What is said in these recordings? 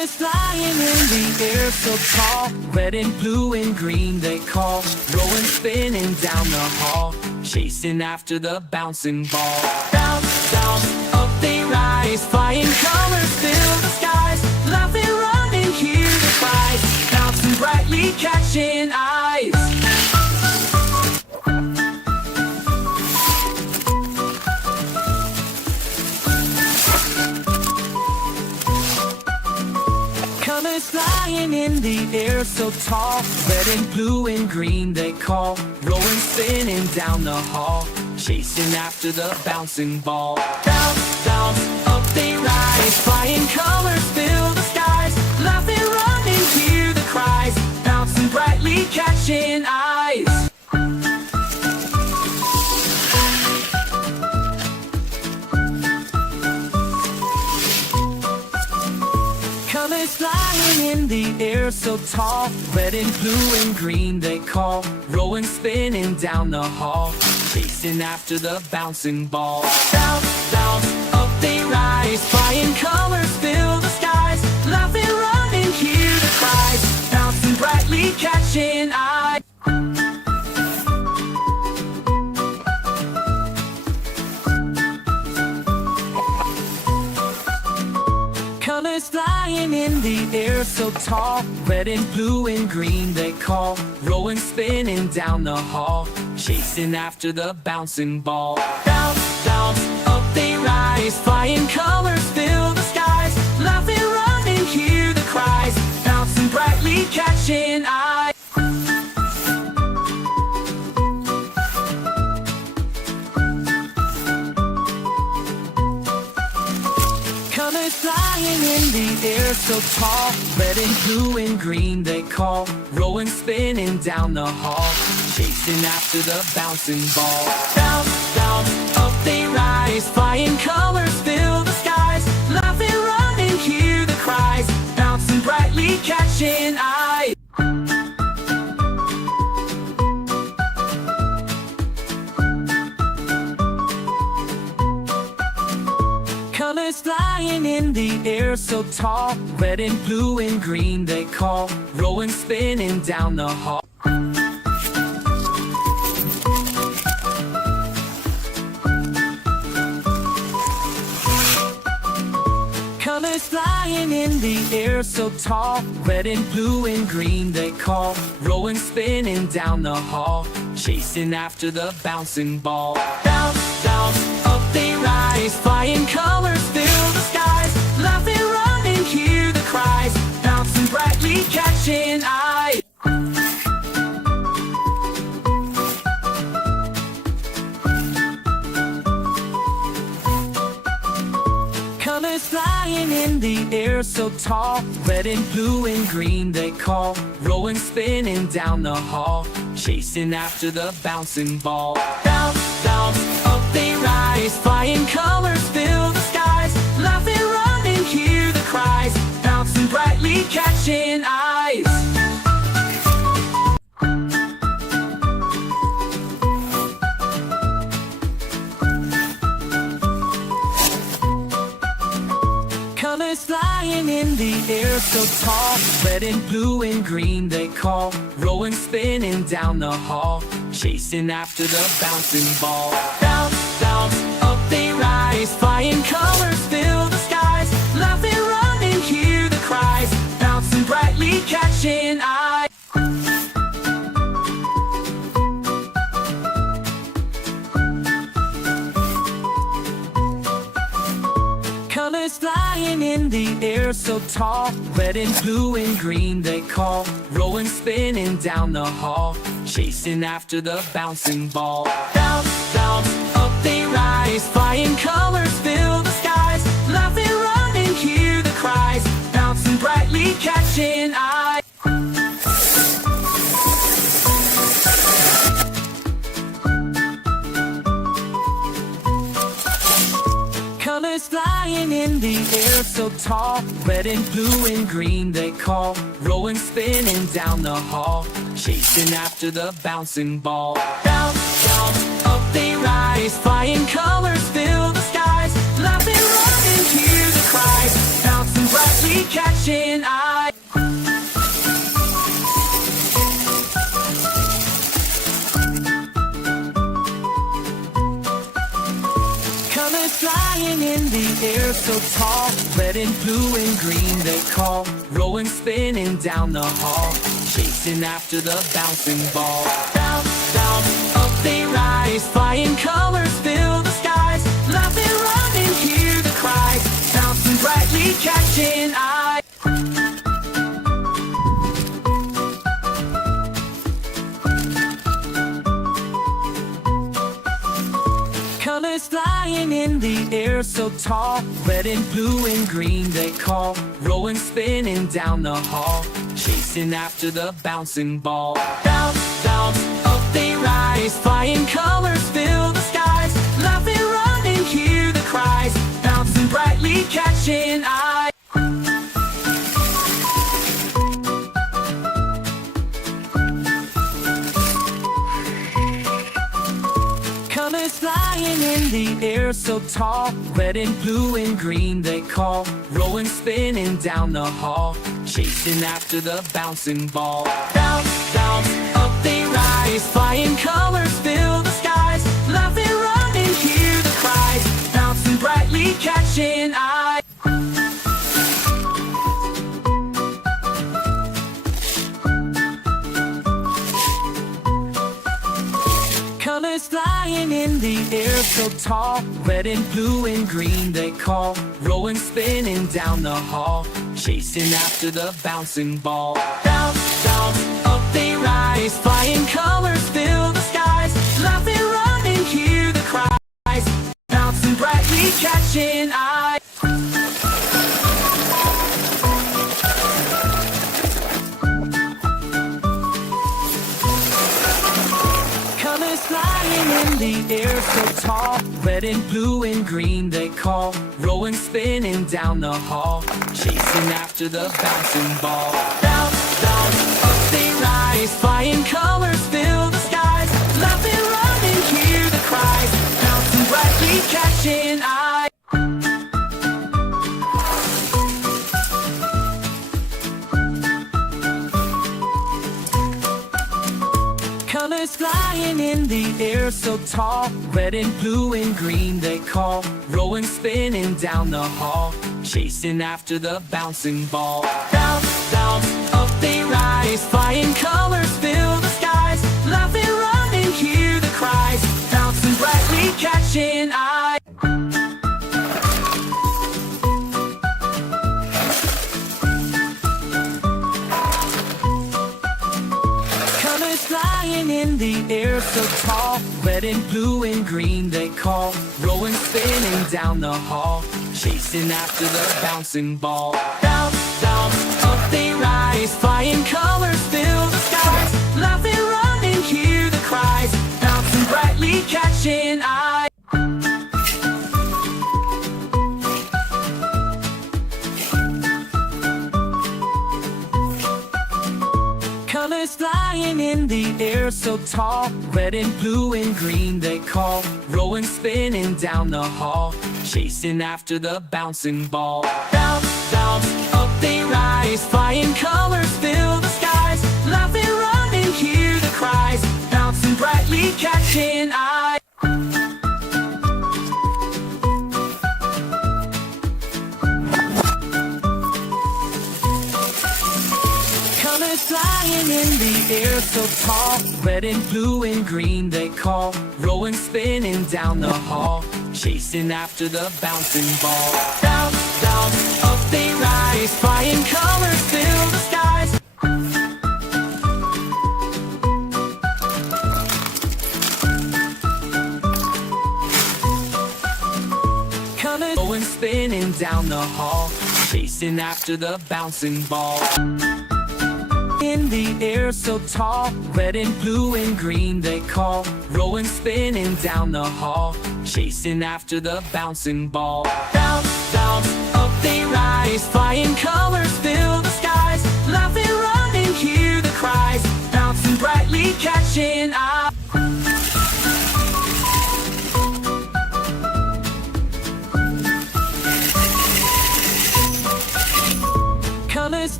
Colors flying in the air so tall, red and blue and green they call, rolling, spinning down the hall, chasing after the bouncing ball. Bounce, bounce, up they rise, flying colors fill the skies, laughing, running, hear the cries, bouncing brightly, catching eyes. Colors flying in the air so tall, red and blue and green they call, rolling, spinning down the hall, chasing after the bouncing ball. Bounce, bounce, up they rise, flying colors fill the skies, laughing, running, hear the cries, bouncing brightly, catching eyes. Colors flying in the air so tall, red and blue and green they call, rolling, spinning down the hall, chasing after the bouncing ball. Bounce, bounce, up they rise, flying colors fill the skies, laughing, running, hear the cries, bouncing brightly, catching eyes. Colors flying in the air so tall, red and blue and green they call, rolling, spinning down the hall, chasing after the bouncing ball. Bounce, bounce, up they rise, flying colors fill the skies, laughing, running, hear the cries, bouncing brightly, catching eyes. Colors flying in the air so tall, red and blue and green they call, rolling, spinning down the hall, chasing after the bouncing ball. Bounce, bounce, up they rise, flying colors fill the skies, laughing, running, hear the cries, bouncing brightly, catching eyes. Colors flying in the air so tall, red and blue and green they call, rolling, spinning down the hall. Colors flying in the air so tall, red and blue and green they call, rolling, spinning down the hall, chasing after the bouncing ball. Bounce, bounce, up they rise, flying colors fill the skies, laughing, running, hear the cries, bouncing brightly, catching eyes. Colors flying in the air so tall, red and blue and green they call, rolling, spinning down the hall, chasing after the bouncing ball. Bounce, bounce, up they rise, flying colors fill the skies, laughing, running, hear the cries, bouncing brightly, catching eyes. Colors flying in the air so tall, red and blue and green they call, rolling, spinning down the hall, chasing after the bouncing ball. Bounce, bounce, up they rise, flying colors fill the skies, laughing, running, hear the cries, bouncing brightly, catching eyes. Colors flying in the air so tall, red and blue and green they call, rolling, spinning down the hall, chasing after the bouncing ball. Bounce, bounce, up they rise, flying colors fill the skies, laughing, running, hear the cries, bouncing brightly, catching eyes. Colors flying in the air so tall, red and blue and green they call, rolling, spinning down the hall, chasing after the bouncing ball. Bounce, bounce, up they rise, flying colors fill the skies, laughing, running, hear the cries, bouncing brightly, catching catching eye. Colors flying in the air so tall, red and blue and green they call, rolling, spinning down the hall, chasing after the bouncing ball. Bounce, bounce, up they rise, flying colors fill the skies, laughing, running, hear the cries, bouncing brightly, catching eye. Colors flying in the air so tall, red and blue and green they call, rolling, spinning down the hall, chasing after the bouncing ball. Bounce, bounce, up they rise, flying colors fill the skies, laughing, running, hear the cries, bouncing brightly, catching eye. Colors flying in the air so tall, red and blue and green they call, rolling, spinning down the hall, chasing after the bouncing ball. Bounce, bounce, up they rise, flying colors fill the skies, laughing, running, hear the cries, bouncing brightly, catching eye. Colors flying in the air so tall, red and blue and green they call, rolling, spinning down the hall, chasing after the bouncing ball. Bounce, bounce, up they rise, flying colors fill the skies, laughing, running, hear the cries, bouncing brightly, catching eye. Flying in the air so tall, red and blue and green they call, rolling, spinning down the hall, chasing after the bouncing ball. Bounce, bounce, up they rise, flying colors fill the skies, laughing, running, hear the cries, bouncing brightly, catching eye. Colors flying in the air so tall, red and blue and green they call, rolling, spinning down the hall, chasing after the bouncing ball. Bounce, bounce, up they rise, flying colors fill the skies, laughing, running, hear the cries, bouncing brightly, catching eye. Flying in the air so tall, red and blue and green they call, rolling, spinning down the hall, chasing after the bouncing ball. Bounce, bounce, up they rise, flying colors fill the skies, laughing, running, hear the cries, bouncing brightly, catching eye. Colors flying in the air so tall, red and blue and green they call, rolling, spinning down the hall, chasing after the bouncing ball. Bounce, bounce, up they rise, flying colors fill the skies, laughing, running, hear the cries, bouncing brightly, catching eye. Colors flying in the air so tall, red and blue and green they call, rolling, spinning down the hall, chasing after the bouncing ball. Bounce, bounce, up they rise, flying colors fill the skies. Colors going, spinning down the hall, chasing after the bouncing ball. In the air so tall, red and blue and green they call, rolling, spinning down the hall, chasing after the bouncing ball. Bounce, bounce, up they rise, flying colors fill the skies, laughing, running, hear the cries, bouncing brightly, catching eye.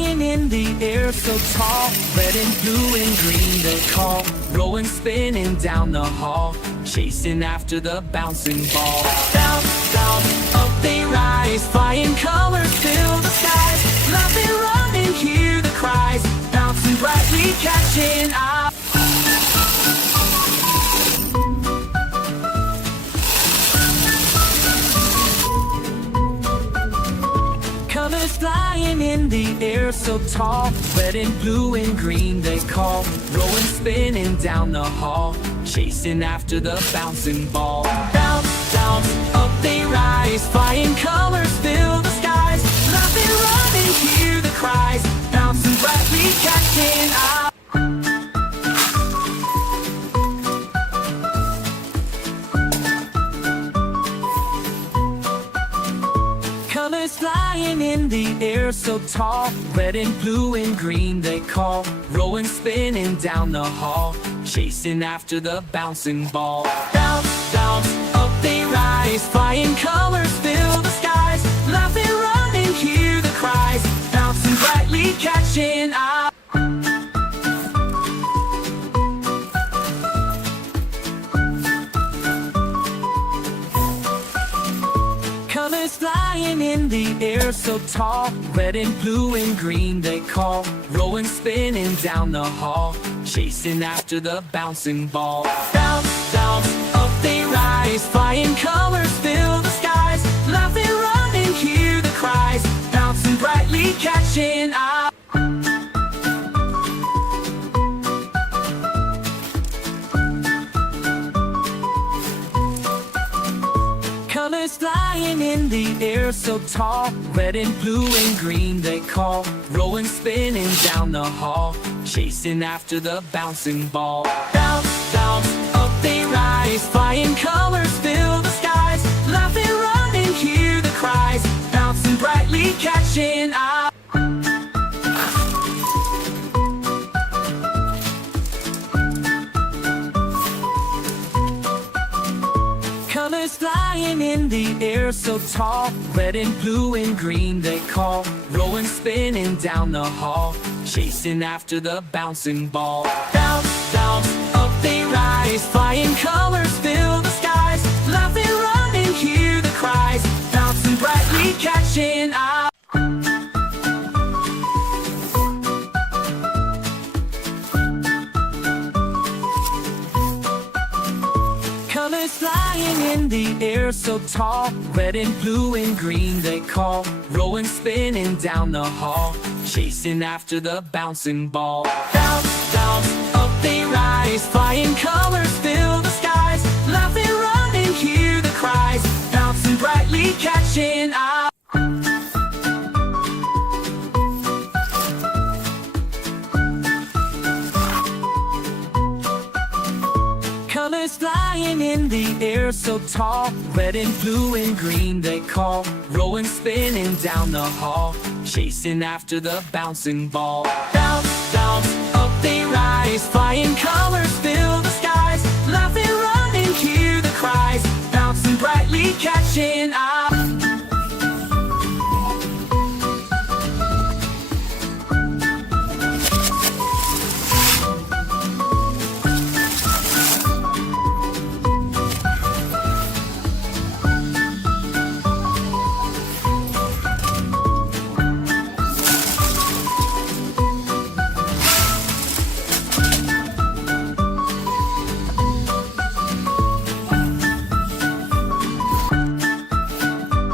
flying in the air so tall, red and blue and green they call, rolling, spinning down the hall, chasing after the bouncing ball. Bounce, bounce, up they rise, flying colors fill the skies, laughing, running, hear the cries, bouncing brightly, catching eye. Colors flying in the air so tall, red and blue and green they call, rolling, spinning down the hall, chasing after the bouncing ball. Bounce, bounce, up they rise, flying colors fill the skies, laughing, running, hear the cries, bouncing brightly, catching eye. Colors flying in the air so tall, red and blue and green they call, rolling, spinning down the hall, chasing after the bouncing ball. Bounce, bounce, up they rise, flying colors fill the skies, laughing, running, hear the cries, bouncing brightly, catching eye. Colors flying in the air so tall, red and blue and green they call, rolling, spinning down the hall, chasing after the bouncing ball. Bounce, bounce, up they rise, flying colors fill the skies, laughing, running, hear the cries, bouncing brightly, catching eye. Colors flying in the air so tall, red and blue and green they call, rolling, spinning down the hall, chasing after the bouncing ball. Bounce, bounce, up they rise, flying colors fill the skies, laughing, running, hear the cries, bouncing brightly, catching eye. Colors flying in the air so tall, red and blue and green they call, rolling, spinning down the hall, chasing after the bouncing ball. Bounce, bounce, up they rise, flying colors fill the skies, laughing, running, hear the cries, bouncing brightly, catching eye. Colors flying in the air so tall, red and blue and green they call, rolling, spinning down the hall, chasing after the bouncing ball. Bounce, bounce, up they rise, flying colors fill the skies, laughing, running, hear the cries, bouncing brightly, catching eye. Colors flying in the air so tall, red and blue and green they call, rolling, spinning down the hall, chasing after the bouncing ball. Bounce, bounce, up they rise, flying colors fill the skies, laughing, running, hear the cries, bouncing brightly, catching eye.